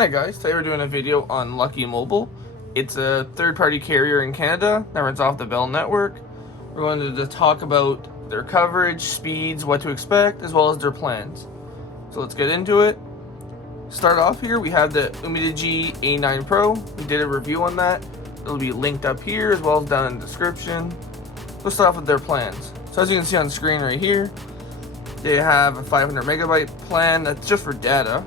Hi guys, today we're doing a video on Lucky Mobile. It's a third-party carrier in Canada that runs off the Bell network. We're going to talk about their coverage, speeds, what to expect, as well as their plans. So let's get into it. Start off here, we have the Umidigi A9 Pro. We did a review on that. It'll be linked up here as well as down in the description. Let's start off with their plans. So as you can see on screen right here, they have a 500 megabyte plan that's just for data.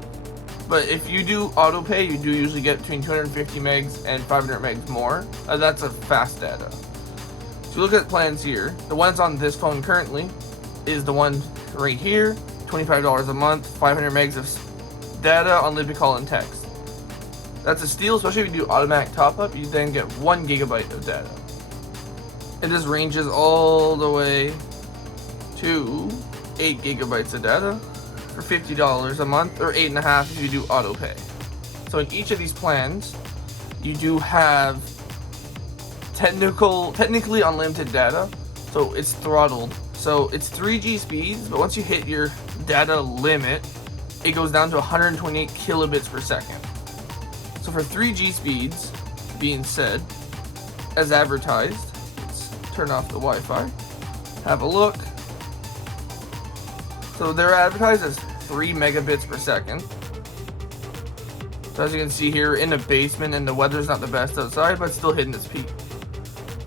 But if you do auto pay, you do usually get between 250 megs and 500 megs more. That's a fast data. So look at plans here. The ones on this phone currently is the one right here, $25 a month, 500 megs of data, unlimited call and text. That's a steal, especially if you do automatic top up. You then get 1 gigabyte of data. It just ranges all the way to 8 gigabytes of data for $50 a month, or $8.50 if you do auto pay. So in each of these plans, you do have technically unlimited data, so it's throttled. So it's 3G speeds, but once you hit your data limit, it goes down to 128 kilobits per second. So for 3G speeds, being said, as advertised, let's turn off the Wi-Fi, have a look. So they're advertised as 3 megabits per second. So as you can see here, in the basement, and the weather's not the best outside, but it's still hitting its peak.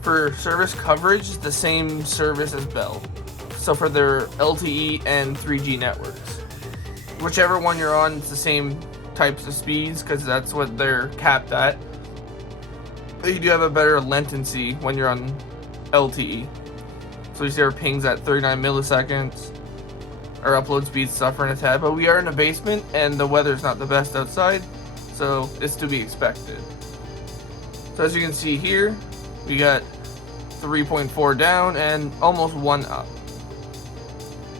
For service coverage, the same service as Bell. So for their LTE and 3G networks, whichever one you're on, it's the same types of speeds because that's what they're capped at. But you do have a better latency when you're on LTE. So you see our pings at 39 milliseconds. Our upload speed's suffering a tad, but we are in a basement and the weather's not the best outside, so it's to be expected. So as you can see here, we got 3.4 down and almost 1 up.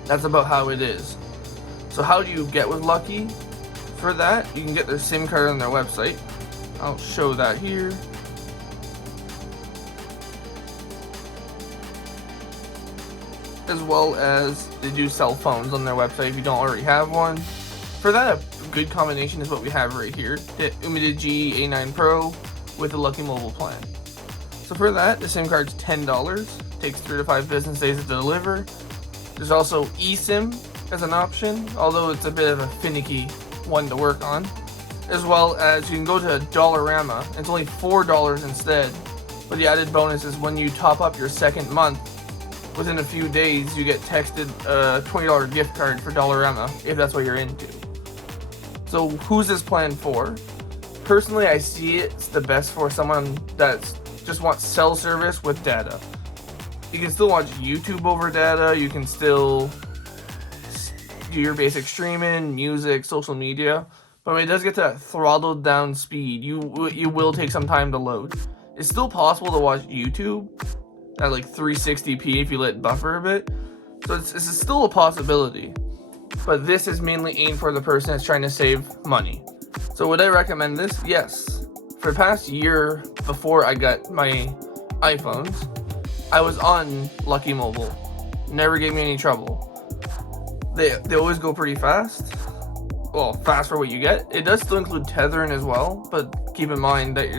That's about how it is. So how do you get with Lucky? For that, you can get their SIM card on their website. I'll show that here. As well as they do sell phones on their website if you don't already have one. For that, a good combination is what we have right here, the Umidigi A9 Pro with the Lucky Mobile plan. So for that, the SIM card's $10, takes 3 to 5 business days to deliver. There's also eSIM as an option, although it's a bit of a finicky one to work on. As well as you can go to Dollarama, and it's only $4 instead, but the added bonus is when you top up your second month, within a few days, you get texted a $20 gift card for Dollarama, if that's what you're into. So who's this plan for? Personally, I see it's the best for someone that just wants cell service with data. You can still watch YouTube over data, you can still do your basic streaming, music, social media, but when it does get to that throttled down speed, you will take some time to load. It's still possible to watch YouTube at like 360p if you let it buffer a bit, so it's still a possibility, but this is mainly aimed for the person that's trying to save money. So would I recommend this? Yes. For the past year before I got my iPhones, I was on Lucky Mobile. Never gave me any trouble. They always go pretty fast. Well, fast for what you get. It does still include tethering as well, but keep in mind that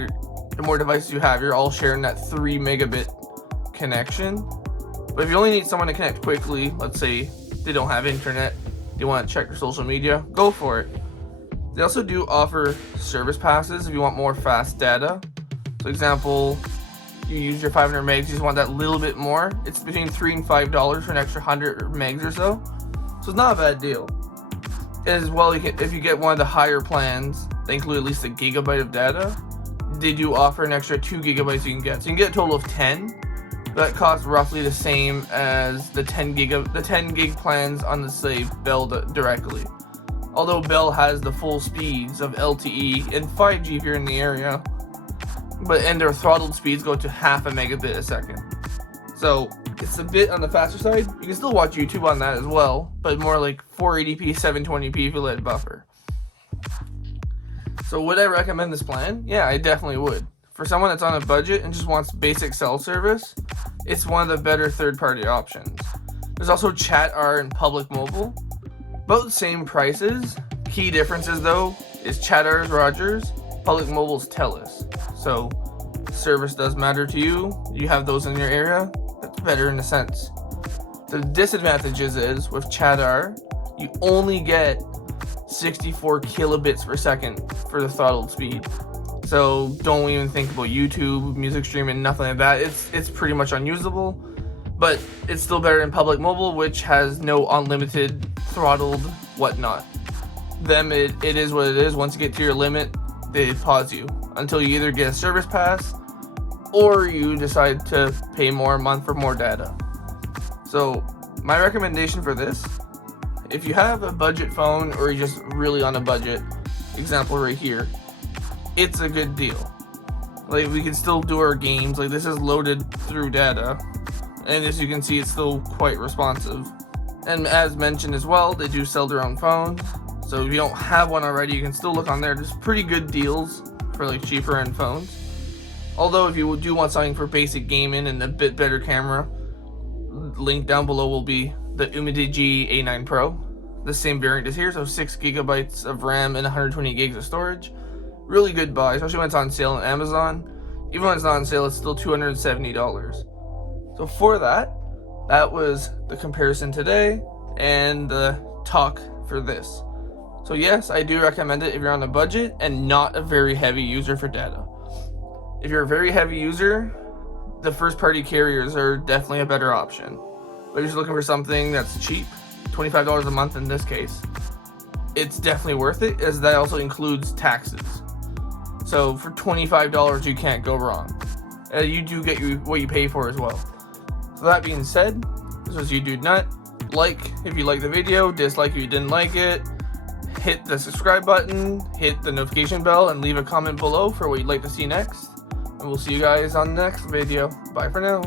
the more devices you have, you're all sharing that 3 megabit connection. But if you only need someone to connect quickly, let's say they don't have internet, they want to check their social media, go for it. They also do offer service passes if you want more fast data. So example, you use your 500 megs, you just want that little bit more. It's between $3 and $5 for an extra 100 megs or so. So it's not a bad deal. As well, if you get one of the higher plans, they include at least a gigabyte of data. They do offer an extra 2 gigabytes you can get. So you can get a total of 10. That costs roughly the same as the 10 gig plans on the say Bell directly. Although Bell has the full speeds of LTE and 5G if you're in the area, and their throttled speeds go to half a megabit a second. So it's a bit on the faster side. You can still watch YouTube on that as well, but more like 480p, 720p if you let it buffer. So would I recommend this plan? Yeah, I definitely would. For someone that's on a budget and just wants basic cell service, it's one of the better third-party options. There's also Chat R and Public Mobile. About the same prices. Key differences though is Chatter is Rogers, Public Mobile's Telus. So service does matter to you. You have those in your area. That's better in a sense. The disadvantages is with Chatter, you only get 64 kilobits per second for the throttled speed. So don't even think about YouTube, music streaming, nothing like that. It's pretty much unusable, but it's still better than Public Mobile, which has no unlimited throttled whatnot. It is what it is. Once you get to your limit, they pause you until you either get a service pass or you decide to pay more a month for more data. So my recommendation for this, if you have a budget phone or you're just really on a budget, example right here, it's a good deal. Like, we can still do our games. Like, this is loaded through data, and as you can see, it's still quite responsive. And as mentioned as well, they do sell their own phones, so if you don't have one already, you can still look on there. There's pretty good deals for like cheaper end phones. Although if you do want something for basic gaming and a bit better camera, link down below will be the Umidigi A9 Pro. The same variant is here, so 6 gigabytes of RAM and 120 gigs of storage. Really good buy, especially when it's on sale on Amazon. Even when it's not on sale, it's still $270. So for that was the comparison today and the talk for this. So yes, I do recommend it if you're on a budget and not a very heavy user for data. If you're a very heavy user, the first party carriers are definitely a better option. But if you're just looking for something that's cheap, $25 a month in this case, it's definitely worth it, as that also includes taxes. So for $25, you can't go wrong. You do get what you pay for as well. So that being said, this was You Dude Nut. Like if you like the video, dislike if you didn't like it. Hit the subscribe button, hit the notification bell, and leave a comment below for what you'd like to see next. And we'll see you guys on the next video. Bye for now.